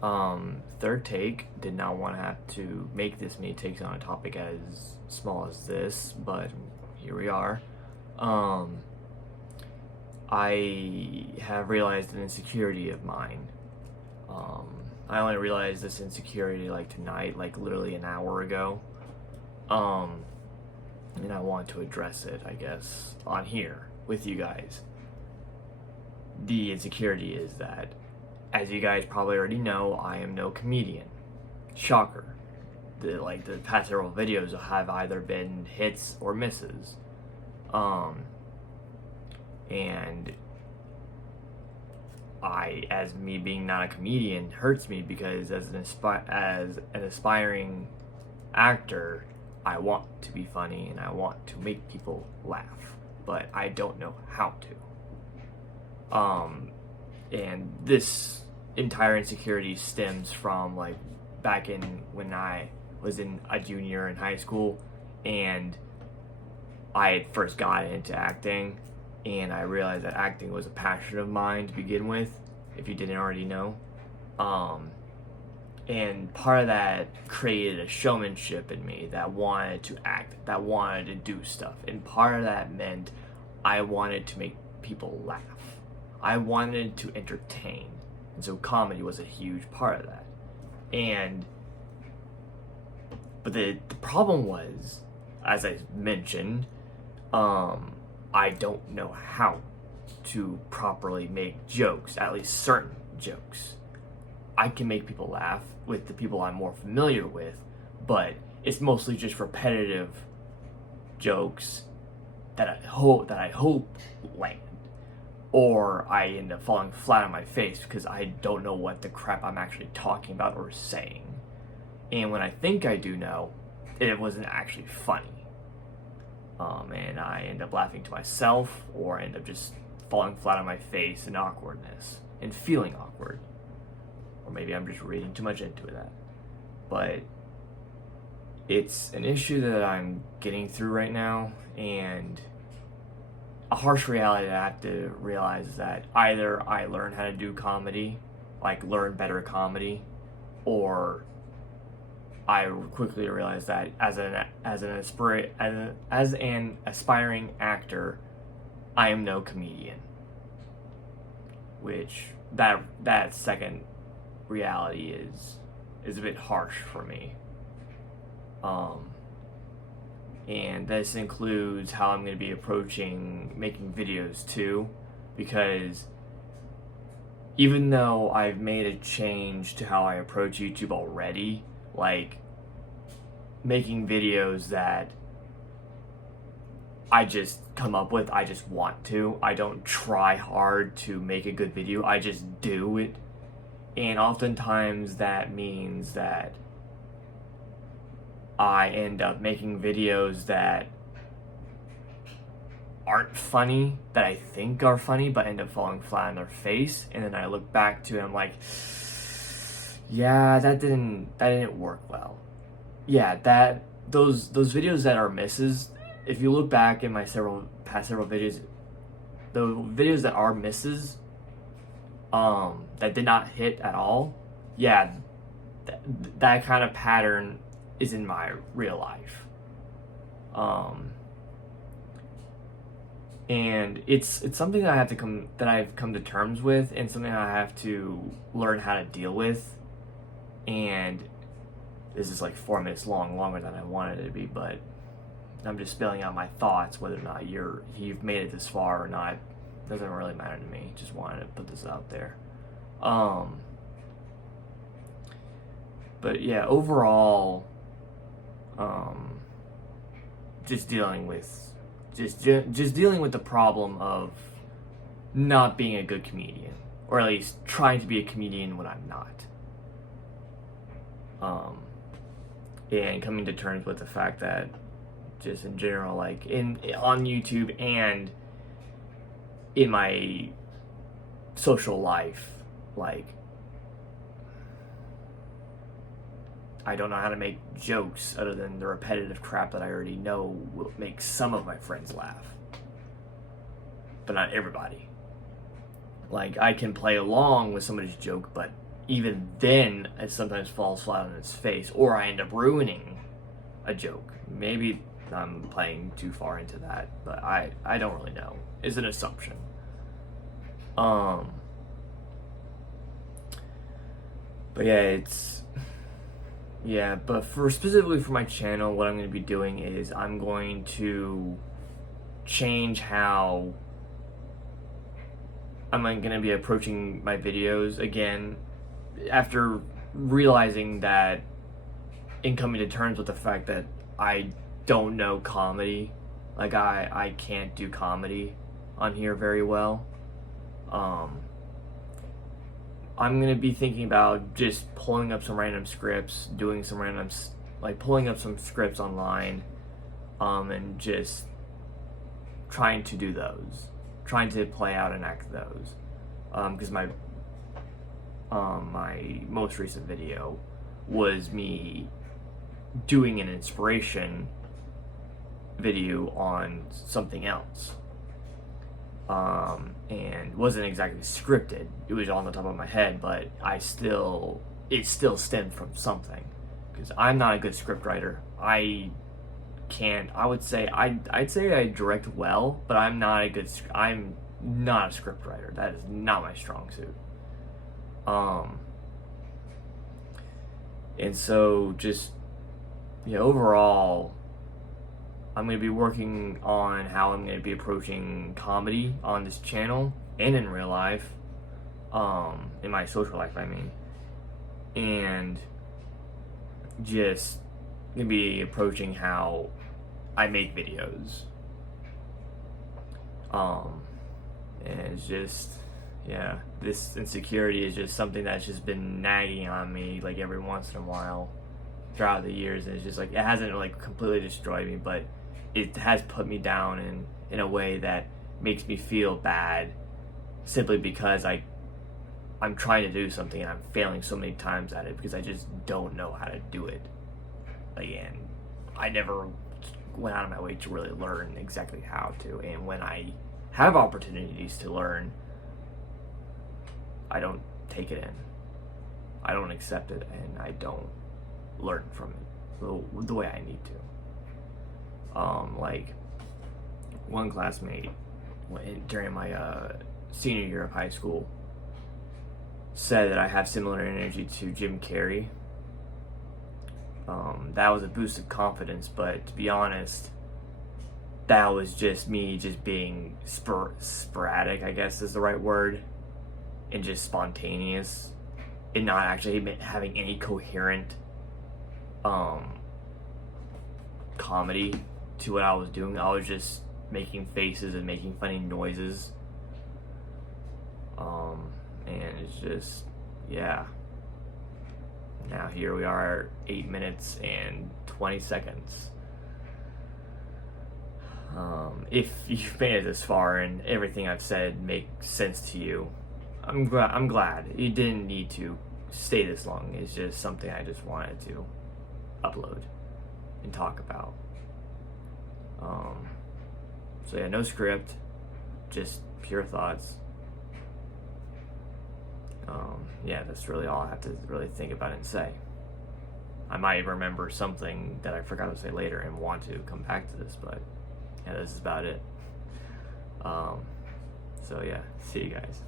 Third Take did not want to have to make this many takes on a topic as small as this, but here we are. I have realized an insecurity of mine. I only realized this insecurity like tonight, like literally an hour ago. And I want to address it, I guess, on here with you guys. The insecurity is that, as you guys probably already know, I am no comedian. Shocker. The past several videos have either been hits or misses. And as me being not a comedian, hurts me because as an aspiring actor, I want to be funny and I want to make people laugh, but I don't know how to. And this entire insecurity stems from like back in when I was in a junior in high school, and I had first got into acting, and I realized that acting was a passion of mine to begin with, if you didn't already know. And part of that created a showmanship in me that wanted to act, that wanted to do stuff. And part of that meant I wanted to make people laugh. I wanted to entertain. And so comedy was a huge part of that. But the problem was, as I mentioned, I don't know how to properly make jokes, at least certain jokes. I can make people laugh with the people I'm more familiar with, but it's mostly just repetitive jokes that I hope land, or I end up falling flat on my face because I don't know what the crap I'm actually talking about or saying. And when I think I do know, it wasn't actually funny. And I end up laughing to myself, or I end up just falling flat on my face in awkwardness and feeling awkward. Or maybe I'm just reading too much into that. But it's an issue that I'm getting through right now, and a harsh reality that I have to realize is that either I learn how to do comedy, like learn better comedy, or I quickly realized that as an aspiring actor, I am no comedian. Which that second reality is a bit harsh for me. And this includes how I'm going to be approaching making videos too, because even though I've made a change to how I approach YouTube already, like making videos that I just come up with, I just want to. I don't try hard to make a good video, I just do it. And oftentimes that means that I end up making videos that aren't funny, that I think are funny, but end up falling flat on their face. And then I look back to it and I'm like, yeah, that didn't work well. Yeah, those videos that are misses, if you look back in my past several videos, the videos that are misses, that did not hit at all, yeah, that kind of pattern is in my real life. And it's something that I've come to terms with, and something I have to learn how to deal with. And this is like 4 minutes long, longer than I wanted it to be, but I'm just spilling out my thoughts. Whether or not you've made it this far or not doesn't really matter to me. Just wanted to put this out there. But yeah, overall, just dealing with the problem of not being a good comedian, or at least trying to be a comedian when I'm not. And coming to terms with the fact that just in general, like on YouTube and in my social life, like I don't know how to make jokes other than the repetitive crap that I already know will make some of my friends laugh, but not everybody. Like, I can play along with somebody's joke, but even then it sometimes falls flat on its face, or I end up ruining a joke. Maybe I'm playing too far into that, but I don't really know. It's an assumption. But but specifically for my channel, what I'm going to be doing is I'm going to change how I'm going to be approaching my videos again, after realizing that, and coming to terms with the fact that I don't know comedy. Like, I can't do comedy on here very well. I'm gonna be thinking about just pulling up some random scripts, doing some random, like pulling up some scripts online, and just trying to do those, trying to play out and act those, because my most recent video was me doing an inspiration video on something else. And wasn't exactly scripted. It was on the top of my head, but it still stemmed from something. Because I'm not a good script writer. I'd say I direct well, but I'm not a script writer. That is not my strong suit. And so just, overall, I'm going to be working on how I'm going to be approaching comedy on this channel and in real life, in my social life, I mean, and just going to be approaching how I make videos. And it's just, this insecurity is just something that's just been nagging on me, like, every once in a while throughout the years, and it's just like, it hasn't like completely destroyed me, but it has put me down in a way that makes me feel bad, simply because I'm trying to do something and I'm failing so many times at it because I just don't know how to do it. And I never went out of my way to really learn exactly how to. And when I have opportunities to learn, I don't take it in. I don't accept it, and I don't learn from it the way I need to. Like, one classmate during my senior year of high school said that I have similar energy to Jim Carrey. That was a boost of confidence, but to be honest, that was just me just being sporadic, I guess is the right word, and just spontaneous, and not actually having any coherent comedy to what I was doing. I was just making faces and making funny noises, and it's just, now here we are, 8 minutes and 20 seconds. If you've made it this far and everything I've said makes sense to you, I'm glad. You didn't need to stay this long. It's just something I just wanted to upload and talk about. So no script, just pure thoughts. That's really all I have to really think about and say. I might remember something that I forgot to say later and want to come back to this, but this is about it. See you guys.